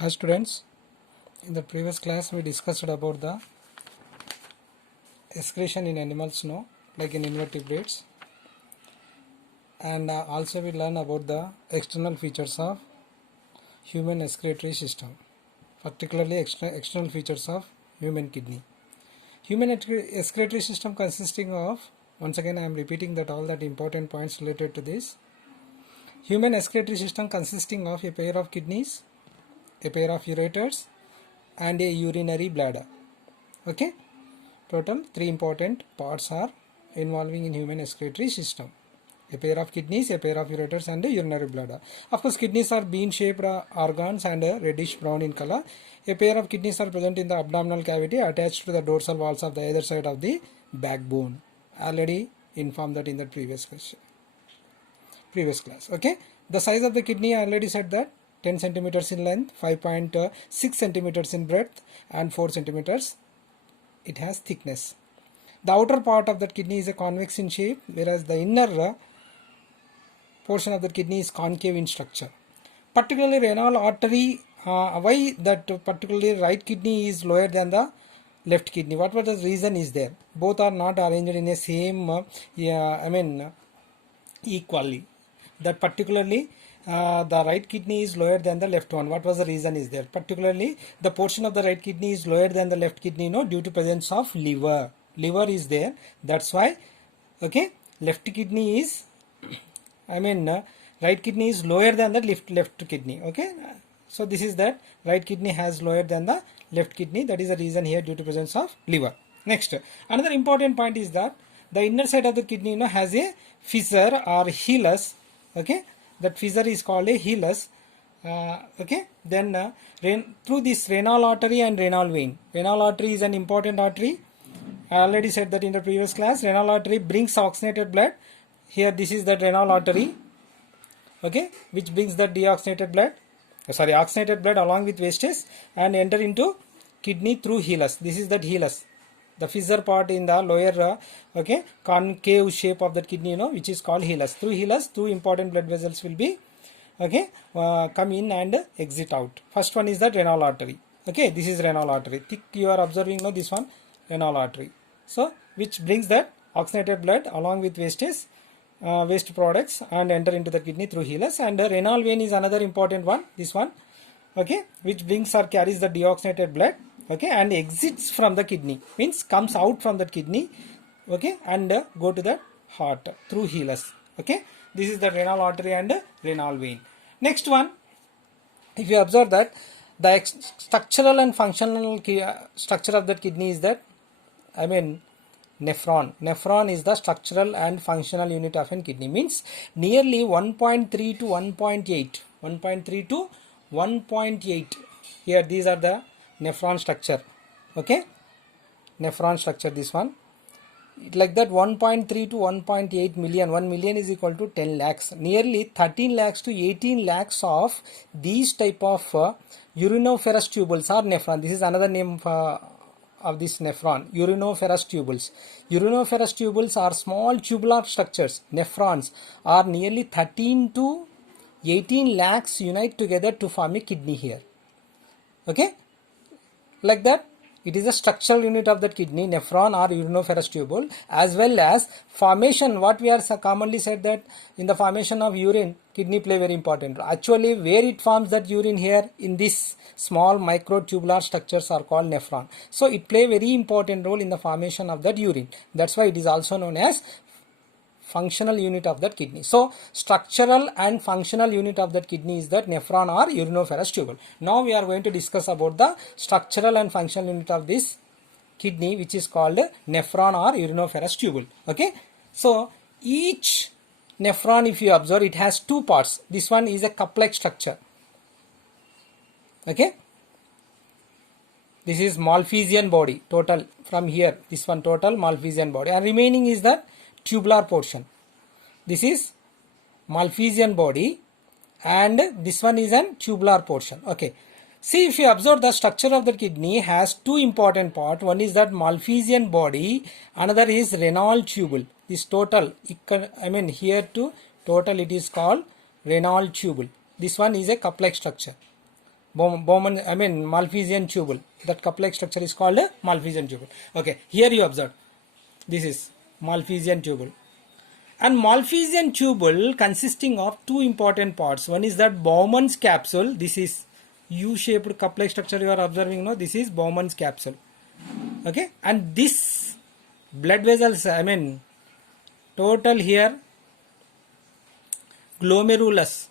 Hi students, in the previous class we discussed about the excretion in animals, like in invertebrates, and also we learn about the external features of human excretory system, particularly external features of human kidney. Human excretory system consisting of, once again I am repeating that all that important points related to this. Human excretory system consisting of a pair of kidneys, a pair of ureters, and a urinary bladder. Okay, total 3 important parts are involving in human excretory system: a pair of kidneys, a pair of ureters, and a urinary bladder. Of course, kidneys are bean shaped organs and reddish brown in color. A pair of kidneys are present in the abdominal cavity attached to the dorsal walls of the other side of the backbone. Already informed that in the previous class. Okay, the size of the kidney I already said that 10 centimeters in length, 5.6 centimeters in breadth, and 4 centimeters it has thickness. The outer part of that kidney is a convex in shape, whereas the inner portion of the kidney is concave in structure. Particularly renal artery, why that particularly right kidney is lower than the left kidney? What was the reason is there? Both are not arranged in a same, equally. That particularly the right kidney is lower than the left one. What was the reason is there? Particularly the portion of the right kidney is lower than the left kidney, due to presence of liver. Liver is there. That's why, okay, left kidney is, right kidney is lower than the left kidney. Okay, so this is that right kidney has lower than the left kidney. That is the reason here, due to presence of liver. Next, another important point is that the inner side of the kidney has a fissure or hilus. Okay, that fissure is called a hilus. Okay, then through this renal artery and renal vein. Renal artery is an important artery. I already said that in the previous class. Renal artery brings oxygenated blood. Here this is the renal artery, okay, which brings the oxygenated blood along with wastes and enter into kidney through hilus. This is that hilus, the fissure part in the lower concave shape of that kidney, which is called hilus. Through hilus, 2 important blood vessels will be come in and exit out. First one is that renal artery. Okay, this is renal artery. Thick you are observing now, this one renal artery. So which brings that oxygenated blood along with wastes, waste products, and enter into the kidney through hilus. And the renal vein is another important one, this one, okay, which brings or carries the deoxygenated blood, okay, and exits from the kidney, means comes out from the kidney, okay, and go to the heart through hilus. Okay, this is the renal artery and renal vein. Next one, if you observe that the structural and functional structure of that kidney is that, nephron. Nephron is the structural and functional unit of a kidney, means nearly 1.3 to 1.8. 1.3 to 1.8. Here these are the nephron structure. Okay, nephron structure, this one. Like that 1.3 to 1.8 million. 1 million is equal to 10 lakhs. Nearly 13 lakhs to 18 lakhs of these type of urinoferous tubules are nephron. This is another name of this nephron, urinoferous tubules. Urinoferous tubules are small tubular structures. Nephrons are nearly 13 to 18 lakhs unite together to form a kidney here. Okay, like that it is a structural unit of that kidney, nephron or urinoferous tubule, as well as formation. What we are commonly said that in the formation of urine, kidney play very important role. Actually, where it forms that urine here, in this small microtubular structures are called nephron. So it play very important role in the formation of that urine. That's why it is also known as functional unit of that kidney. So structural and functional unit of that kidney is that nephron or urinoferous tubule. Now we are going to discuss about the structural and functional unit of this kidney, which is called nephron or urinoferous tubule. Okay, so each nephron, if you observe, it has 2 parts. This one is a cup-like structure. Okay, this is Malpighian body total from here. This one total Malpighian body, and remaining is the tubular portion. This is Malpighian body and this one is a tubular portion. Okay, see, if you observe, the structure of the kidney has 2 important parts. One is that Malpighian body, another is renal tubule. This total, here to total it is called renal tubule. This one is a cup-like structure. Bowman, I mean Malpighian tubule. That cup-like structure is called a Malpighian tubule. Okay, here you observe. This is Malpighian tubule. And Malpighian tubule consisting of two important parts. One is that Bowman's capsule. This is U-shaped cup-like structure you are observing now. This is Bowman's capsule. Okay, and this blood vessels, I mean total here glomerulus.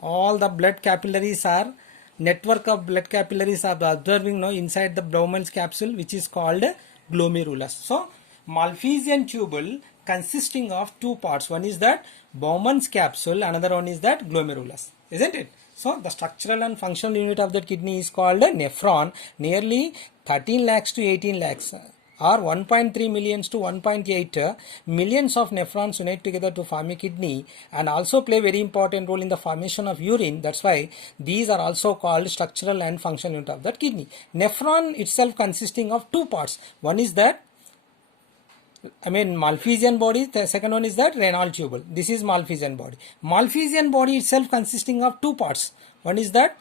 All the blood capillaries are network of blood capillaries are observing now inside the Bowman's capsule, which is called glomerulus. So Malpighian tubule consisting of two parts. One is that Bowman's capsule, another one is that glomerulus, isn't it? So the structural and functional unit of that kidney is called a nephron. Nearly 13 lakhs to 18 lakhs or 1.3 millions to 1.8 millions of nephrons unite together to form a kidney and also play very important role in the formation of urine. That's why these are also called structural and functional unit of that kidney. Nephron itself consisting of two parts. One is that Malpighian body. The second one is that renal tubule. This is Malpighian body. Malpighian body itself consisting of two parts. One is that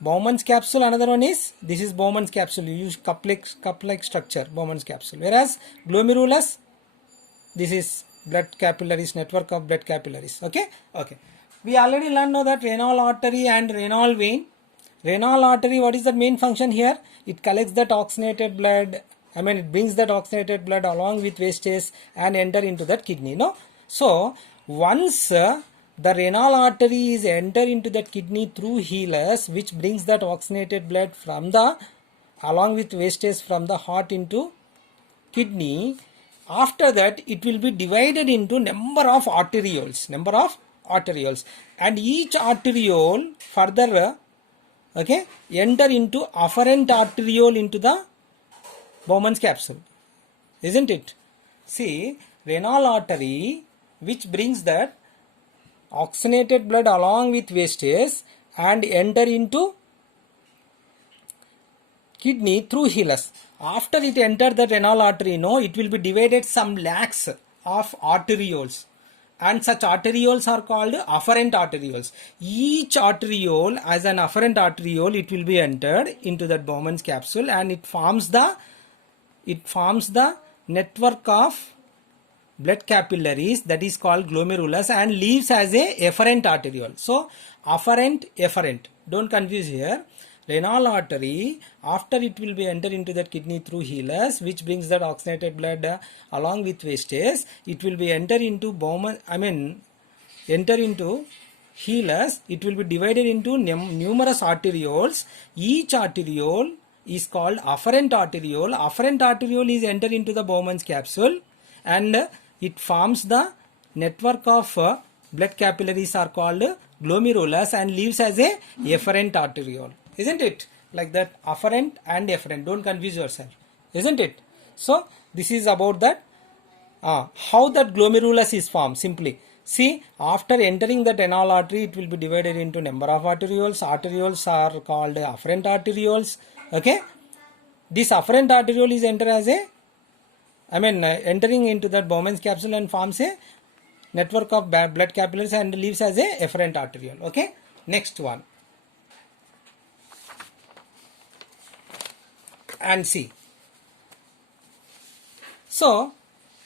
Bowman's capsule, another one is, this is Bowman's capsule. You use cup-like structure, Bowman's capsule. Whereas glomerulus, this is blood capillaries, network of blood capillaries. Okay. We already learned now that renal artery and renal vein. Renal artery, what is the main function here? It collects that oxygenated blood. It brings that oxygenated blood along with wastage and enter into that kidney. No. So once the renal artery is enter into that kidney through hilus, which brings that oxygenated blood from the along with wastage from the heart into kidney. After that, it will be divided into number of arterioles, and each arteriole further enter into afferent arteriole into the Bowman's capsule, isn't it? See, renal artery which brings that oxygenated blood along with wastage and enter into kidney through hilus. After it enters the renal artery, it will be divided some lakhs of arterioles, and such arterioles are called afferent arterioles. Each arteriole as an afferent arteriole, it will be entered into that Bowman's capsule, and it forms the network of blood capillaries, that is called glomerulus, and leaves as a efferent arteriole. So efferent, don't confuse here. Renal artery, after it will be entered into that kidney through hilus, which brings that oxygenated blood along with wastage, it will be enter into hilus. It will be divided into numerous arterioles. Each arteriole is called afferent arteriole. Afferent arteriole is entered into the Bowman's capsule, and it forms the network of blood capillaries are called glomerulus, and leaves as a efferent arteriole, isn't it? Like that, afferent and efferent, don't confuse yourself, isn't it? So this is about that how that glomerulus is formed. Simply see, after entering the renal artery, it will be divided into number of arterioles. Arterioles are called afferent arterioles. Okay, this afferent arteriole is enter as a entering into that Bowman's capsule and forms a network of blood capillaries and leaves as a efferent arteriole. Okay, next one, and see. So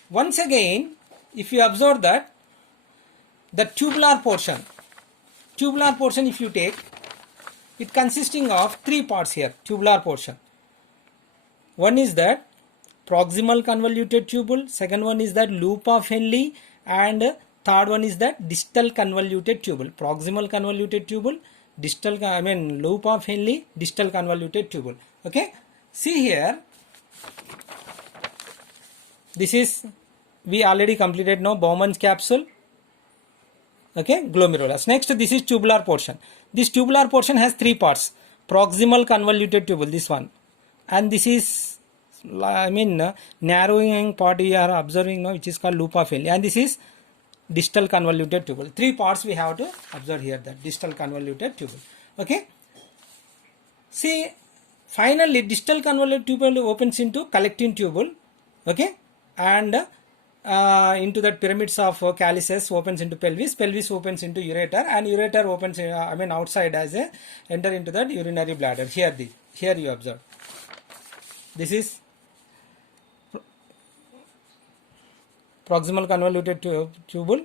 once again, if you observe that the tubular portion if you take, it consisting of three parts here. Tubular portion, one is that proximal convoluted tubule, second one is that loop of Henle, and third one is that distal convoluted tubule. Proximal convoluted tubule, distal loop of Henle, distal convoluted tubule. Okay, see here, this is, we already completed now Bowman's capsule. Okay, glomerulus. Next, this is tubular portion. This tubular portion has three parts. Proximal convoluted tubule, this one, and this is narrowing part we are observing now, which is called loop of Henle, and this is distal convoluted tubule. Three parts we have to observe here, that distal convoluted tubule. Okay, see, finally distal convoluted tubule opens into collecting tubule. Okay, and into that pyramids of calyces opens into pelvis, pelvis opens into ureter, and ureter opens outside as a enter into that urinary bladder. Here you observe, this is proximal convoluted tubule.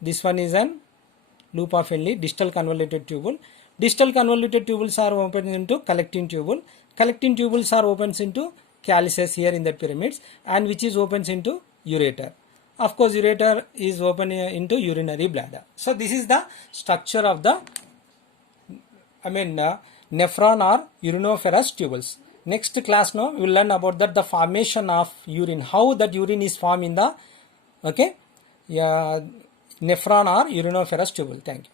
This one is an loop of Henle, distal convoluted tubule. Distal convoluted tubules are open into collecting tubule. Collecting tubules are opens into calyces here in the pyramids, and which is opens into ureter. Of course, ureter is open into urinary bladder. So this is the structure of the nephron or urinoferous tubules. Next class now we will learn about that the formation of urine, how that urine is formed in the nephron or urinoferous tubule. Thank you.